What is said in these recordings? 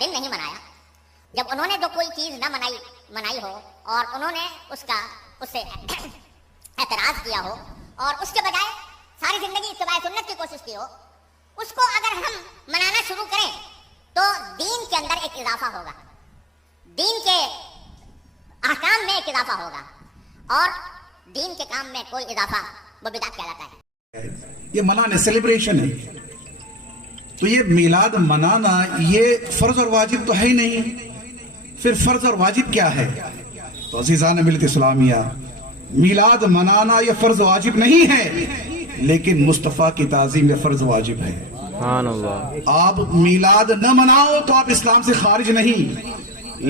دن نہیں منایا، جب انہوں نے جو کوئی چیز نہ منائی ہو اور انہوں نے اس سے اعتراض کیا ہو اور اس کے بجائے ساری زندگی اتباع سنت کی کوشش کی ہو، اس کو اگر ہم منانا شروع کریں تو دین کے اندر ایک اضافہ ہوگا، دین کے احکام میں ایک اضافہ ہوگا، اور دین کے کام میں کوئی اضافہ وہ بدعت کہلاتا ہے۔ یہ منانے سیلیبریشن ہے، تو یہ میلاد منانا یہ فرض اور واجب تو ہے ہی نہیں، پھر فرض اور واجب کیا ہے؟ تو عزیزان ملت اسلامیہ، میلاد منانا یہ فرض واجب نہیں ہے، لیکن مصطفیٰ کی تعظیم یہ فرض واجب ہے۔ سبحان اللہ۔ آپ میلاد نہ مناؤ تو آپ اسلام سے خارج نہیں،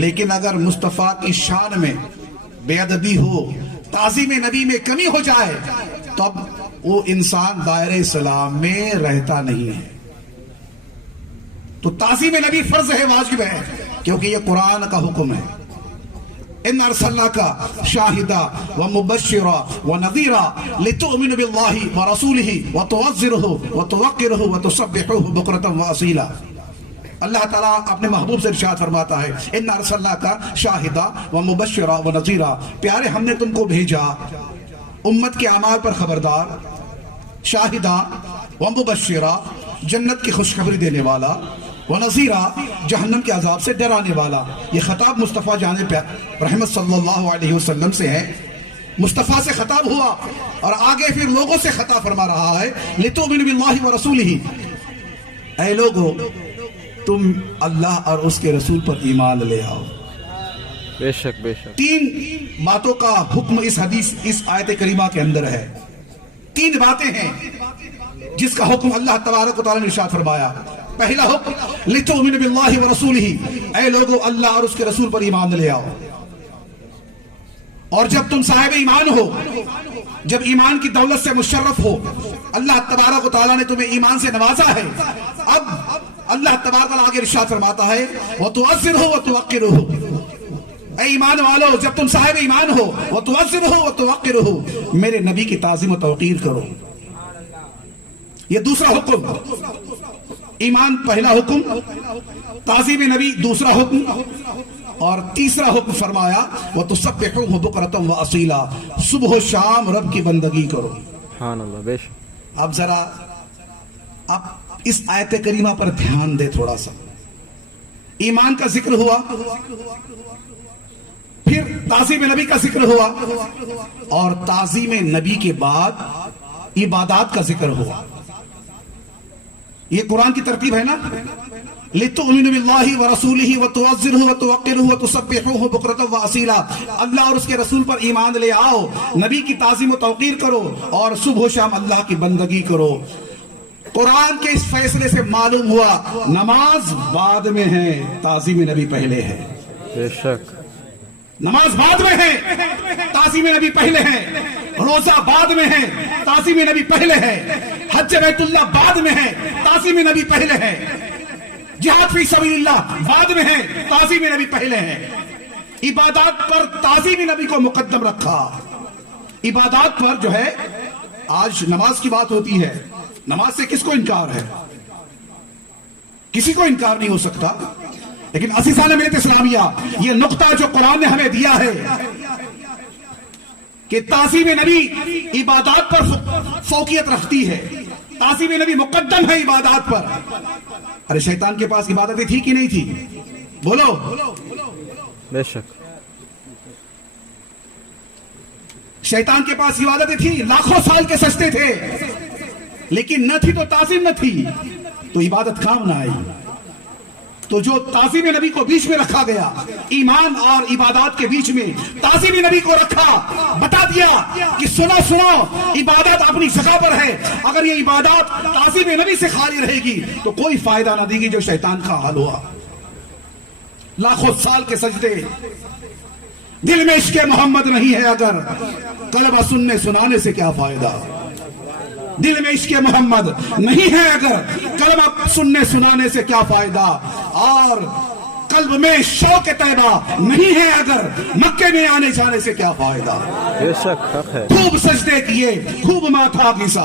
لیکن اگر مصطفیٰ کی شان میں بے ادبی ہو، تعظیم نبی میں کمی ہو جائے، تب وہ انسان دائرہ اسلام میں رہتا نہیں ہے۔ تو تعظیم نبی فرض ہے، واجب ہے، کیونکہ یہ قرآن کا حکم ہے۔ ان ارسلناک شاہدا ومبشرا ونذیرا لتؤمنوا باللہ ورسولہ وتعزروہ وتوقروہ وتسبحوہ بکرۃ واصیلا۔ اللہ تعالیٰ اپنے محبوب سے ارشاد فرماتا ہے، ان ارسلناک شاہدا ومبشرا ونذیرا، پیارے ہم نے تم کو بھیجا امت کے اعمال پر خبردار، شاہدہ ومبشرہ جنت کی خوشخبری دینے والا، ونذیرہ جہنم کے عذاب سے ڈرانے والا۔ یہ خطاب مصطفیٰ جان رحمت صلی اللہ علیہ وسلم سے ہے، مصطفیٰ سے خطاب ہوا اور آگے پھر لوگوں سے خطاب فرما رہا ہے، لِتُؤْمِنُوا بِاللَّهِ وَرَسُولِهِ، اے لوگو تم اللہ اور اس کے رسول پر ایمان لے آؤ۔ بے شک بے شک۔ تین باتوں کا حکم اس آیت کریمہ کے اندر ہے، تین باتیں ہیں جس کا حکم اللہ تبارک و تعالیٰ نے ارشاد فرمایا۔ پہلا حکم لِتُؤْمِنُوا بِاللَّهِ وَرَسُولِهِ، اے لوگو اللہ اور اس کے رسول پر ایمان لے آؤ۔ اور جب تم صاحب ایمان ہو، جب ایمان کی دولت سے مشرف ہو، اللہ تبارک و تعالیٰ نے تمہیں ایمان سے نوازا ہے، اب اللہ تبارک و تعالیٰ آگے ارشاد فرماتا ہے وَتُعَزِّرْهُ وَتُوَقِّرْهُ، اے ایمان والو جب تم صاحب ایمان ہو، وَتُعَزِّرْهُ وَتُوَقِّرْهُ، میرے نبی کی تعظیم و توقیر کرو۔ یہ دوسرا حکم، ایمان پہلا حکم، تعظیم نبی دوسرا حکم، اور تیسرا حکم فرمایا وَتُسَبِّحُوهُ بُكْرَةً وَأَصِيلًا، صبح و شام رب کی بندگی کرو۔ سبحان اللہ۔ بے شک۔ اب ذرا آپ اس آیت کریمہ پر دھیان دے تھوڑا سا، ایمان کا ذکر ہوا، پھر تعظیم نبی کا ذکر ہوا، اور تعظیم نبی کے بعد عبادات کا ذکر ہوا۔ یہ قرآن کی ترتیب ہے نا، لِتُؤْمِنُوا بِاللَّهِ وَرَسُولِهِ وَتُعَزِّرْهُ وَتُوَقِّرْهُ وَتُسَبِّحُوهُ بُكْرَةً وَأَصِيلًا، اللہ اور اس کے رسول پر ایمان لے آؤ، نبی کی تعظیم و توقیر کرو، اور صبح و شام اللہ کی بندگی کرو۔ قرآن کے اس فیصلے سے معلوم ہوا نماز بعد میں ہے، تعظیم نبی پہلے ہے۔ بے شک۔ نماز بعد میں ہے، تعظیم نبی پہلے ہے، روزہ بعد میں ہے، تعظیم نبی پہلے ہے، حج بیت اللہ بعد میں ہے، تعظیم نبی پہلے ہے، جہاد فی سبیل اللہ بعد میں ہے، تعظیم نبی پہلے ہے۔ عبادات پر تعظیم نبی کو مقدم رکھا۔ عبادات پر جو ہے، آج نماز کی بات ہوتی ہے، نماز سے کس کو انکار ہے؟ کسی کو انکار نہیں ہو سکتا، لیکن عزیزان ملت اسلامیہ، یہ نقطہ جو قرآن نے ہمیں دیا ہے کہ تعظیم نبی عبادات پر فوقیت رکھتی ہے، تعظیم نبی مقدم ہے عبادات پر۔ ارے شیطان کے پاس عبادتیں تھی کہ نہیں تھی؟ بولو۔ بے شک۔ شیطان کے پاس عبادتیں تھی، لاکھوں سال کے سجدے تھے، لیکن نہ تھی تو تعظیم نہ تھی، تو عبادت کام نہ آئی۔ تو جو تعظیم نبی کو بیچ میں رکھا گیا، ایمان اور عبادات کے بیچ میں تعظیم نبی کو رکھا، بتا دیا کہ سنو سنو، عبادت اپنی جگہ پر ہے، اگر یہ عبادات تعظیم نبی سے خالی رہے گی تو کوئی فائدہ نہ دے گی، جو شیطان کا حال ہوا۔ لاکھوں سال کے سجدے، دل میں عشق محمد نہیں ہے اگر، کلمہ سننے سنانے سے کیا فائدہ؟ دل میں عشق محمد نہیں ہے اگر، کلمہ سننے سنانے سے کیا فائدہ؟ اور قلب میں شوق طیبہ نہیں ہے اگر، مکے میں آنے جانے سے کیا فائدہ؟ بے شک حق ہے۔ خوب سجدے کیے، خوب ماتھا گھسا،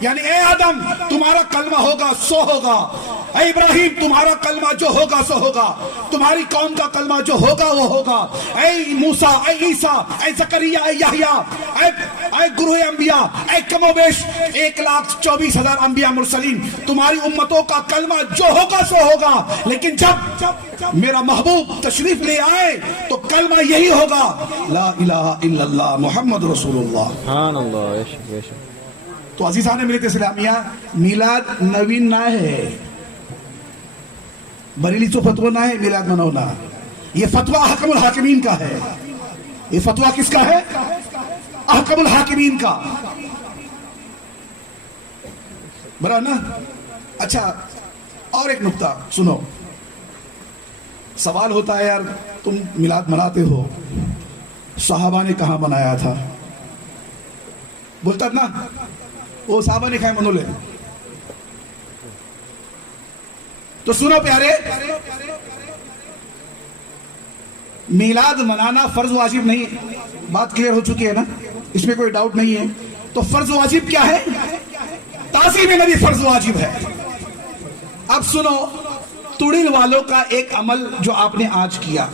یعنی اے آدم تمہارا کلمہ ہوگا سو ہوگا، اے ابراہیم تمہارا کلمہ جو ہوگا سو ہوگا، تمہاری قوم کا کلمہ جو ہوگا وہ ہوگا، اے موسیٰ، اے عیسیٰ، اے زکریا، اے یحییٰ، اے گروہ انبیاء، اے کم و بیش 1,24,000 انبیاء مرسلین، تمہاری امتوں کا کلمہ جو ہوگا سو ہوگا، لیکن جب میرا محبوب تشریف لے آئے تو کلمہ یہی ہوگا، لا الہ الا اللہ محمد رسول اللہ۔ سبحان اللہ، بے شک بے شک۔ تو عزیزان ملت اسلامیہ، میلاد نوین نہ ہے، بریلی تو فتوہ نہ ہے میلاد منونا، یہ فتوہ احکم الحاکمین کا ہے۔ یہ فتوہ کس کا ہے؟ احکم الحاکمین کا، برا نا؟ اچھا اور ایک نکتہ سنو، سوال ہوتا ہے یار تم میلاد مناتے ہو، صحابہ نے کہاں منایا تھا؟ بولتا نا وہ صحابہ نے کہاں منو لے؟ تو سنو پیارے، میلاد منانا فرض واجب نہیں، بات کلیئر ہو چکی ہے نا، اس میں کوئی ڈاؤٹ نہیں ہے۔ تو فرض واجب کیا ہے؟ تعظیم نبی فرض واجب ہے۔ اب سنو، تڑیل والوں کا ایک عمل جو آپ نے آج کیا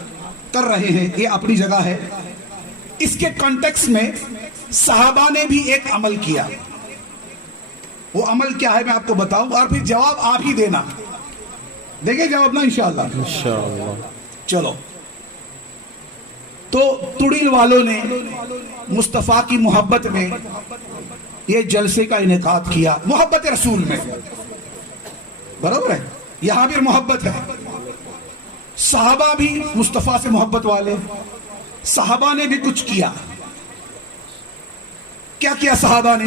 کر رہے ہیں، یہ اپنی جگہ ہے، اس کے کانٹیکس میں صحابہ نے بھی ایک عمل کیا۔ وہ عمل کیا ہے میں آپ کو بتاؤں اور پھر جواب آپ ہی دینا، دیکھیں جواب نا انشاءاللہ۔ انشاءاللہ۔ چلو، تو تڑیل والوں نے مصطفیٰ کی محبت میں یہ جلسے کا انعقاد کیا، محبت رسول میں، برابر ہے، یہاں بھی محبت ہے۔ صحابہ بھی مصطفیٰ سے محبت والے، صحابہ نے بھی کچھ کیا۔ کیا کیا صحابہ نے؟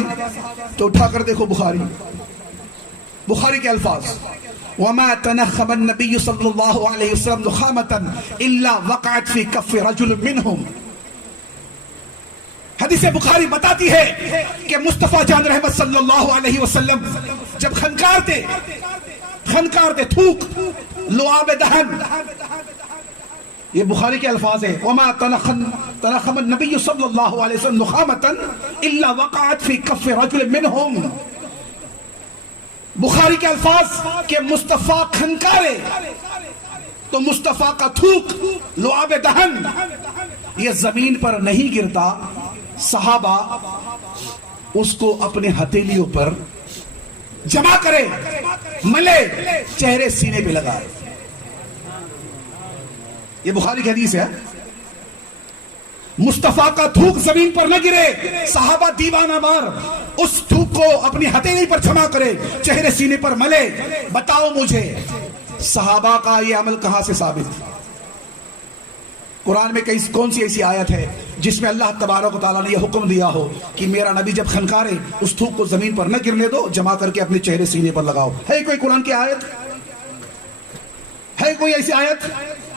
تو اٹھا کر دیکھو بخاری کے الفاظ، وَمَا تَنَخَّمَ النَّبِيُّ صلی اللہ علیہ وسلم نُخَامَةً إِلَّا وَقَعَتْ فِي كَفِّ رَجُلٍ مِّنْهُمْ۔ حدیث بخاری بتاتی ہے کہ مصطفیٰ جان رحمت صلی اللہ علیہ وسلم جب خنکارتے تھوک، لعاب دہن، یہ بخاری کے الفاظ ہے، وَمَا تَنَخَّمَ النَّبِيُّ صلی اللہ علیہ وسلم نُخَامَةً إِلَّا وَقَعَتْ فِي كَفِّ رَجُلٍ مِّنْهُمْ۔ بخاری کے الفاظ کہ مصطفیٰ کھنکارے تو مصطفیٰ کا تھوک، لعاب دہن، یہ زمین پر نہیں گرتا، صحابہ اس کو اپنے ہتھیلیوں پر جمع کرے، ملے، چہرے سینے پہ لگائے۔ یہ بخاری کی حدیث ہے۔ مصطفیٰ کا تھوک زمین پر نہ گرے، صحابہ دیوانہ مار اس تھوک کو اپنی ہتھیلی پر جمع کرے، چہرے سینے پر ملے۔ بتاؤ مجھے صحابہ کا یہ عمل کہاں سے ثابت؟ قرآن میں کون سی ایسی آیت ہے جس میں اللہ تبارک و تعالیٰ نے یہ حکم دیا ہو کہ میرا نبی جب خنکارے اس تھوک کو زمین پر نہ گرنے دو، جمع کر کے اپنے چہرے سینے پر لگاؤ؟ ہے کوئی قرآن کی آیت؟ ہے کوئی ایسی آیت؟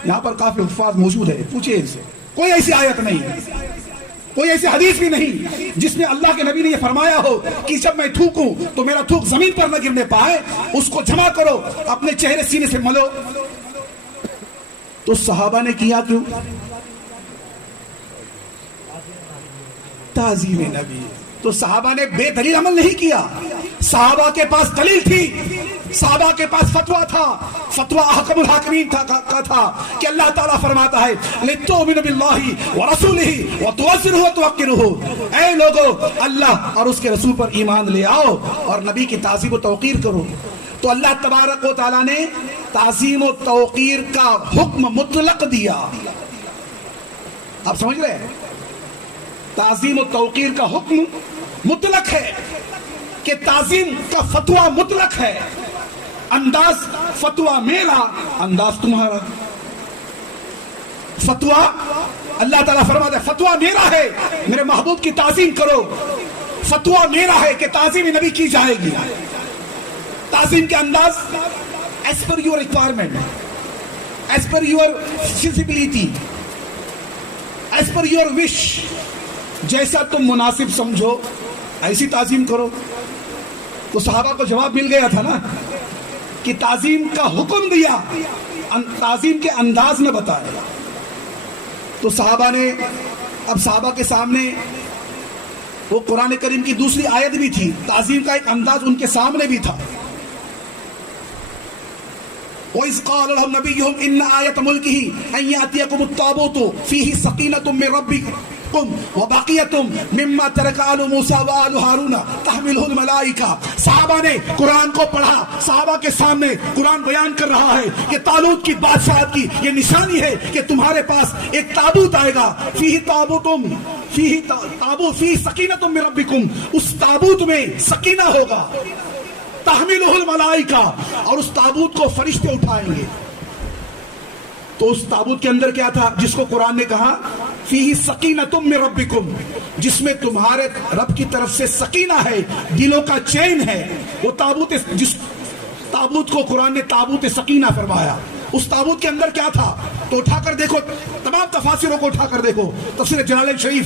یہاں پر کافی الفاظ موجود ہے، پوچھئے ان سے، کوئی ایسی آیت نہیں، کوئی ایسی حدیث بھی نہیں جس میں اللہ کے نبی نے یہ فرمایا ہو کہ جب میں تھوکوں تو میرا تھوک زمین پر نہ گرنے پائے، اس کو جمع کرو، اپنے چہرے سینے سے ملو۔ تو صحابہ نے کیا کیوں؟ تعظیم نبی۔ تو صحابہ نے بے دلیل عمل نہیں کیا، صحابہ کے پاس دلیل تھی، صحابہ کے پاس فتویٰ تھا، فتویٰ احکم الحاکمین کا تھا کہ اللہ تعالیٰ فرماتا ہے لِتُؤْمِنُوا بِاللَّهِ وَرَسُولِهِ وَتُعَزِّرُوهُ وَتُوَقِّرُوهُ، اے لوگو اللہ اور اس کے رسول پر ایمان لے آؤ اور نبی کی تعظیم و توقیر کرو۔ تو اللہ تبارک و تعالیٰ نے تعظیم و توقیر کا حکم مطلق دیا۔ آپ سمجھ رہے ہیں؟ تعظیم و توقیر کا حکم مطلق ہے کہ تعظیم کا فتویٰ مطلق ہے، انداز فتویٰ میرا، انداز تمہارا۔ فتویٰ اللہ تعالیٰ فرماتا ہے فتویٰ میرا ہے، میرے محبوب کی تعظیم کرو، فتویٰ میرا ہے کہ تعظیم نبی کی جائے گی۔ تعظیم کے انداز as per your requirement, as per your feasibility, as per your wish، جیسا تم مناسب سمجھو ایسی تعظیم کرو۔ تو صحابہ کو جواب مل گیا تھا نا کہ تعظیم کا حکم دیا، تعظیم کے انداز میں بتایا۔ تو صحابہ نے اب صحابہ کے سامنے وہ قرآن کریم کی دوسری آیت بھی تھی، تعظیم کا ایک انداز ان کے سامنے بھی تھا. وَإِذْ قَالَ لَهُمْ نَبِيُّهُمْ إِنَّ آيَةَ مُلْكِهِ أَن يَأْتِيَكُمُ التَّابُوتُ فِيهِ سَكِينَةٌ مِّن رَّبِّكُمْ وَبَقِيَّةٌ مِّمَّا تَرَكَ آلُ مُوسَىٰ وَآلُ هَارُونَ تَحْمِلُهُ الْمَلَائِكَةُ. صحابہ نے قرآن کو پڑھا، صحابہ کے سامنے قرآن بیان کر رہا ہے کہ طالوت کی بادشاہت کی یہ نشانی ہے کہ تمہارے پاس ایک تابوت آئے گا. فِيهِ سَكِينَةٌ مِّن رَّبِّكُمْ، اس تابوت میں سکینہ ہوگا. تحملہ الملائکہ، اور اس تابوت کو فرشتے اٹھائیں گے. تو اس تابوت کے اندر کیا تھا جس کو قرآن نے کہا فیہ سکینۃ من ربکم، جس میں تمہارے رب کی طرف سے سکینہ ہے، دلوں کا چین ہے. وہ تابوت، جس تابوت کو قرآن نے تابوت سکینہ فرمایا. اس تابوت کے اندر کیا تھا تو اٹھا کر دیکھو، تمام تفاسیروں کو اٹھا کر دیکھو، تفسیر جلالین شریف،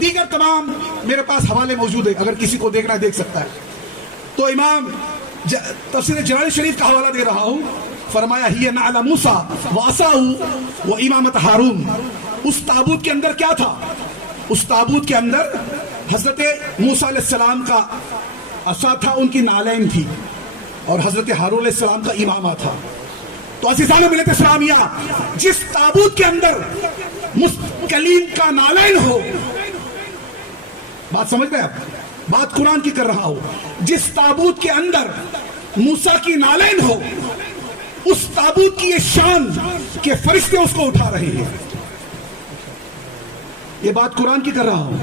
دیگر تمام میرے پاس حوالے موجود ہیں، اگر کسی کو دیکھنا ہے دیکھ سکتا ہے. تو امام تفسیر جلال شریف کا حوالہ دے رہا ہوں، فرمایا ہی نعل موسیٰ وعصاہ و امامت ہارون. اس تابوت کے اندر کیا تھا؟ اس تابوت کے اندر حضرت موسیٰ علیہ السلام کا عصا تھا، ان کی نالین تھی، اور حضرت ہارون علیہ السلام کا امامہ تھا. تو عزیزان ملت اسلامیہ، جس تابوت کے اندر کلیم کا نالین ہو، بات سمجھ گئے آپ؟ بات قرآن کی کر رہا ہو. جس تابوت کے اندر موسیٰ کی نالین ہو، اس تابوت کی یہ شان کہ فرشتے اس کو اٹھا رہے ہیں. یہ بات قرآن کی کر رہا ہوں.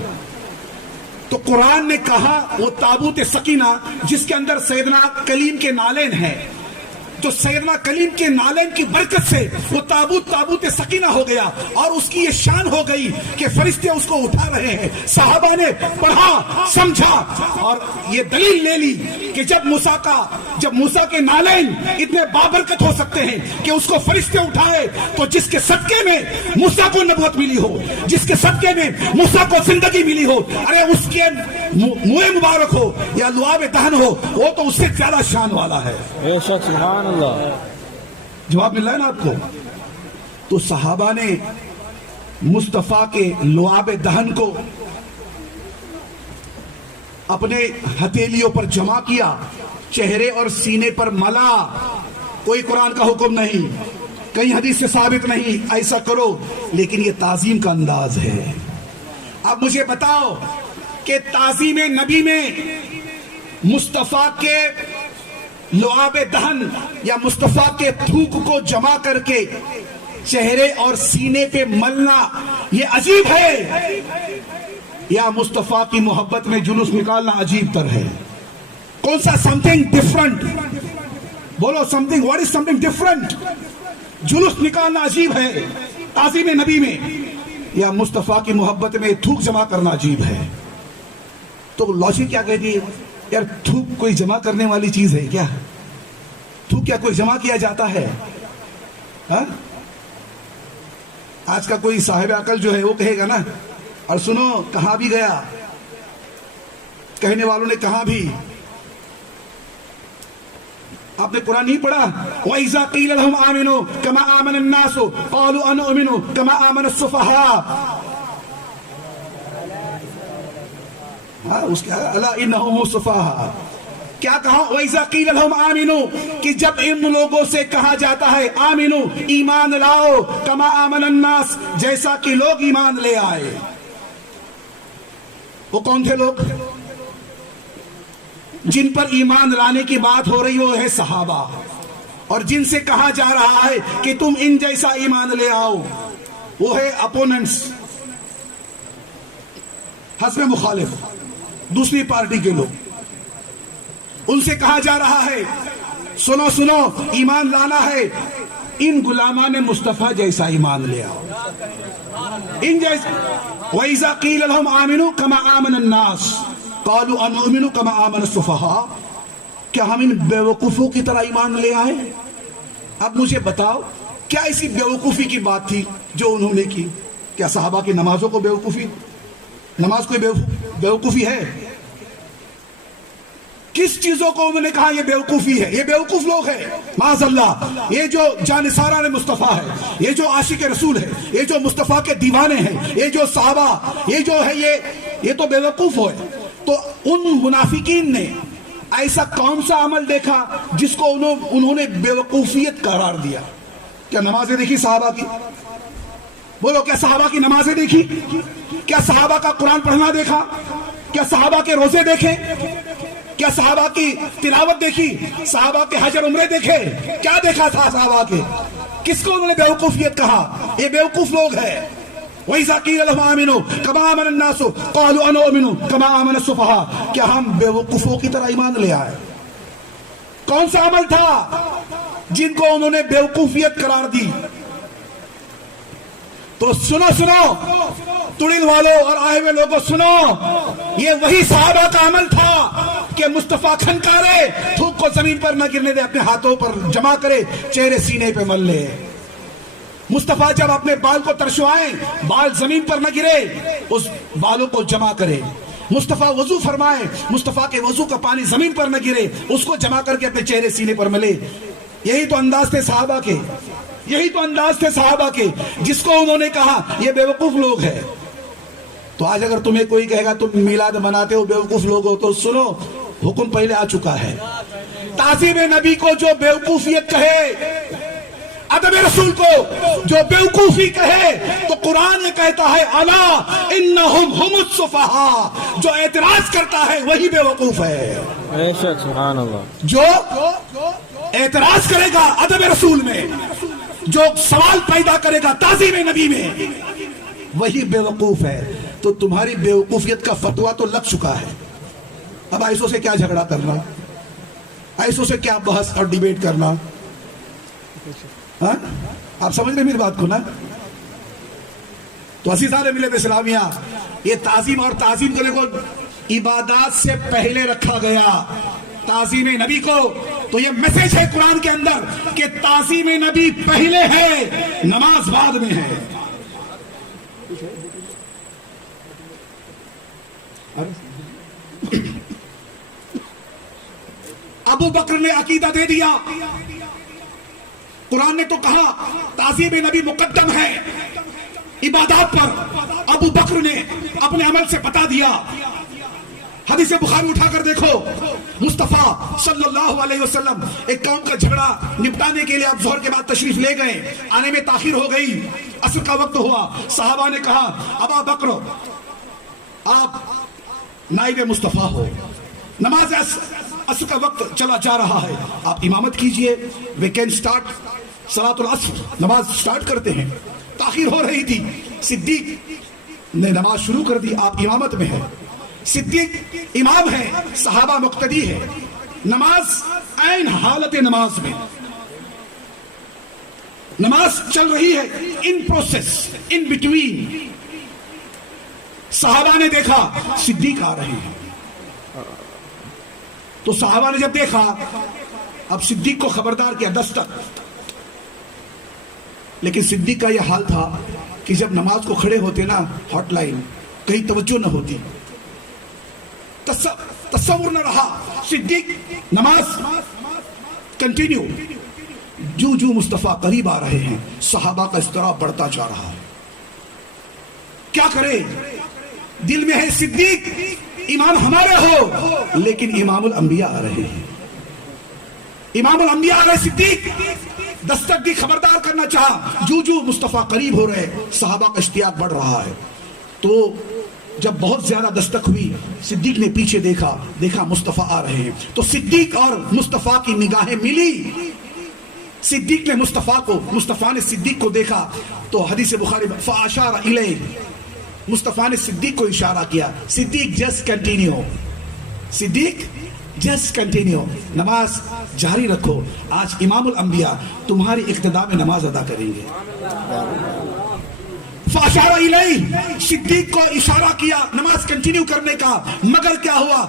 تو قرآن نے کہا وہ تابوت سکینہ جس کے اندر سیدنا کلیم کے نالین ہیں، تو سیدنا کلیم کے نالین کی برکت سے وہ تابوت سکینہ ہو گیا، اور اس کی یہ شان ہو گئی کہ فرشتے اس کو اٹھا رہے ہیں. صحابہ نے پڑھا، سمجھا، اور یہ دلیل لے لی کہ جب موسیٰ کے نالین اتنے بابرکت ہو سکتے ہیں کہ اس کو فرشتے اٹھائے، تو جس کے صدقے میں موسیٰ کو نبوت ملی ہو، جس کے صدقے میں موسیٰ کو زندگی ملی ہو، ارے اس کے منہ مبارک ہو یا لعاب دہن ہو، وہ تو اس سے زیادہ شان والا ہے. سبحان اللہ. جواب مل رہا ہے نا آپ کو؟ تو صحابہ نے مصطفیٰ کے لعاب دہن کو اپنے ہتھیلیوں پر جمع کیا، چہرے اور سینے پر ملا. کوئی قرآن کا حکم نہیں، کہیں حدیث سے ثابت نہیں ایسا کرو، لیکن یہ تعظیم کا انداز ہے. اب مجھے بتاؤ کہ تعظیم نبی میں مصطفیٰ کے لعاب دہن یا مصطفیٰ کے تھوک کو جمع کر کے چہرے اور سینے پہ ملنا یہ عجیب ہے، یا مصطفیٰ کی محبت میں جلوس نکالنا عجیب تر ہے؟ کون سا سمتھنگ ڈیفرنٹ؟ بولو something, what is something different? جلوس نکالنا عجیب ہے تعظیم نبی میں، یا مصطفیٰ کی محبت میں تھوک جمع کرنا عجیب ہے؟ تو لاجک کیا کہتی ہے یار، تھوک کوئی جمع کرنے والی چیز ہے کیا؟ تھوک کیا کوئی جمع کیا جاتا ہے؟ ہاں؟ آج کا کوئی صاحب عقل جو ہے وہ کہے گا نا، اور سنو کہاں بھی گیا، کہنے والوں نے کہاں بھی. آپ نے قرآن نہیں پڑھا؟ وَإِذَا قِيلَ لَهُمْ آمِنُوا كَمَا آمَنَ النَّاسُ قَالُوا أَنُؤْمِنُ كَمَا آمَنَ السُّفَهَاءُ. اس کے الا انہم السفہاء. کیا کہا؟ وَإِذَا قِيلَ لَهُمْ آمِنُوا، کہ جب ان لوگوں سے کہا جاتا ہے آمنو، ایمان لاؤ، کما آمن الناس، جیسا کہ لوگ ایمان لے آئے. وہ کون تھے لوگ؟ جن پر ایمان لانے کی بات ہو رہی وہ ہے صحابہ، اور جن سے کہا جا رہا ہے کہ تم ان جیسا ایمان لے آؤ وہ ہے اپوننٹس، حزب مخالف، دوسری پارٹی کے لوگ. ان سے کہا جا رہا ہے سنو سنو ایمان لانا ہے، ان غلامان مصطفیٰ جیسا ایمان لے آؤ، ان جیسا. وَإِذَا قِيلَ لَهُمْ آمِنُوا كَمَا آمَنَ النَّاسُ قَالُوا أَنُؤْمِنُ كَمَا آمَنَ السُّفَهَاءُ. کیا ہم ان بیوقوفوں کی طرح ایمان لے آئے؟ اب مجھے بتاؤ کیا ایسی بیوقوفی کی بات تھی جو انہوں نے کی؟ کیا صحابہ کی نمازوں کو بیوقوفی؟ نماز کوئی بیوقوفی ہے؟ کس چیزوں کو انہوں نے کہا یہ بیوقوفی ہے؟ یہ بیوقوف لوگ ہیں معاذ اللہ. یہ جو جانثاران مصطفیٰ ہے، یہ جو عاشق رسول ہے، یہ جو مصطفیٰ کے دیوانے ہیں، یہ جو صحابہ، یہ جو ہے یہ یہ تو بیوقوف ہوئے. تو ان منافقین نے ایسا کون سا عمل دیکھا جس کو انہوں نے بیوقوفیت قرار دیا؟ کیا نمازیں دیکھی صحابہ کی؟ بولو کیا صحابہ کی نمازیں دیکھی؟ کیا صحابہ کا قرآن پڑھنا دیکھا؟ کیا صحابہ کے روزے دیکھے؟ کیا صحابہ کی تلاوت دیکھی؟ صحابہ کے حج اور عمرے دیکھے؟ کیا دیکھا تھا صحابہ کے؟ کس کو انہوں نے بیوقوفیت کہا؟ یہ بیوقوف لوگ ہیں. وَإِذَا قِيلَ لَهُمْ آمِنُوا كَمَا آمَنَ النَّاسُ قَالُوا أَنُؤْمِنُ كَمَا آمَنَ السُّفَهَاءُ. کیا ہم بیوقوفوں کی طرح ایمان لے آئے؟ کون سا عمل تھا جن کو انہوں نے بیوقوفیت قرار دی؟ تو سنو تڑیل والوں اور آئے ہوئے لوگوں سنو، یہ وہی صحابہ کا عمل تھا کہ مصطفیٰ کھنکارے، تھوک کو زمین پر نہ گرنے دے، اپنے ہاتھوں پر جمع کرے، چہرے سینے پہ مل لے. مصطفیٰ جب اپنے بال کو ترشوائیں، بال زمین پر نہ گرے، اس بالوں کو جمع کرے. مصطفیٰ وضو فرمائے، مصطفیٰ کے وضو کا پانی زمین پر نہ گرے، اس کو جمع کر کے اپنے چہرے سینے پر ملے. یہی تو انداز تھے صحابہ کے، یہی تو انداز تھے صحابہ کے، جس کو انہوں نے کہا یہ بیوقوف لوگ ہیں. تو آج اگر تمہیں کوئی کہے گا تم میلاد مناتے ہو، بیوقوف لوگ ہو، تو سنو، حکم پہلے آ چکا ہے. تعظیم نبی کو جو بیوقوفیت کہے، ادب رسول کو جو بیوقوفی کہے، تو قرآن یہ کہتا ہے الا انہم ہم السفہاء. جو اعتراض کرتا ہے وہی بیوقوف ہے. بے شک سبحان اللہ. جو اعتراض کرے گا ادب رسول میں، جو سوال پیدا کرے گا تعظیم نبی میں، وہی بیوقوف ہے. تو تمہاری بیوقوفیت کا فتویٰ تو لگ چکا ہے. اب ایسوں سے کیا جھگڑا کرنا، ایسوں سے کیا بحث اور ڈیبیٹ کرنا؟ ہاں آپ سمجھ رہے میری بات کو نا؟ تو عزیزان ملت اسلامیہ، یہ تعظیم اور تعظیم کرنے کو عبادات سے پہلے رکھا گیا، تعظیم نبی کو. تو یہ میسج ہے قرآن کے اندر کہ تعظیم نبی پہلے ہے، نماز بعد میں ہے. ابو بکر نے عقیدہ دے دیا. قرآن نے تو کہا تعظیم نبی مقدم ہے عبادات پر. ابو بکر نے اپنے عمل سے بتا دیا. حدیث بخاری اٹھا کر دیکھو، مصطفیٰ صلی اللہ علیہ وسلم ایک قوم کا جھگڑا نپٹانے کے لیے اب ظہر کے بعد تشریف لے گئے. آنے میں تاخیر ہو گئی، عصر کا وقت ہوا. صحابہ نے کہا ابا بکر آپ نائب مصطفیٰ ہو، نماز عصر کا وقت چلا جا رہا ہے، آپ امامت کیجئے. وی کین سٹارٹ صلاۃ العصر، نماز سٹارٹ کرتے ہیں. تاخیر ہو رہی تھی، صدیق نے نماز شروع کر دی. آپ امامت میں ہیں، صدیق امام ہے، صحابہ مقتدی ہے. نماز عین حالت نماز میں، نماز چل رہی ہے، ان پروسیس، ان بٹوین. صحابہ نے دیکھا صدیق آ رہے ہیں. تو صحابہ نے جب دیکھا، اب صدیق کو خبردار کیا، دستک. لیکن صدیق کا یہ حال تھا کہ جب نماز کو کھڑے ہوتے نا، ہاٹ لائن کہیں توجہ نہ ہوتی، تصور نہ رہا. صدیق نماز کنٹینیو. جو جو مصطفیٰ قریب آ رہے ہیں، صحابہ کا اضطراب بڑھتا جا رہا ہے. کیا کرے؟ دل میں ہے صدیق امام ہمارے ہو، لیکن امام الانبیاء آ رہے ہیں. امام الانبیاء آ رہے. صدیق دستک دی، خبردار کرنا چاہا. جو جو مصطفیٰ قریب ہو رہے، صحابہ کا اشتیاق بڑھ رہا ہے. تو جب بہت زیادہ دستک ہوئی، صدیق نے پیچھے دیکھا مصطفیٰ آ رہے ہیں. تو صدیق اور مصطفیٰ کی نگاہیں ملی. صدیق نے مصطفیٰ نے صدیق کو دیکھا. تو حدیث بخاری فاشار الیہ، مصطفیٰ نے صدیق کو اشارہ کیا. صدیق جسٹ کنٹینیو، صدیق جسٹ کنٹینیو، نماز جاری رکھو. آج امام الانبیاء تمہاری اقتداء میں نماز ادا کریں گے. فاشار الیہ، صدیق کو اشارہ کیا نماز کنٹینیو کرنے کا. مگر کیا ہوا؟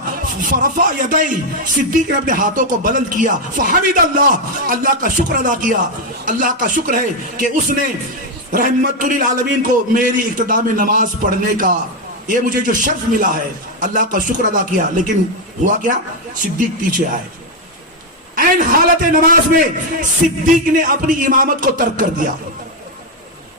فرفع یدی، صدیق نے اپنے ہاتھوں کو بلند کیا. فحمد اللہ، اللہ کا شکر ادا کیا. اللہ کا شکر ہے کہ اس نے رحمت للعالمین کو میری اقتداء میں نماز پڑھنے کا یہ مجھے جو شرف ملا ہے، اللہ کا شکر ادا کیا. لیکن ہوا کیا؟ صدیق پیچھے آئے. عین حالت نماز میں صدیق نے اپنی امامت کو ترک کر دیا.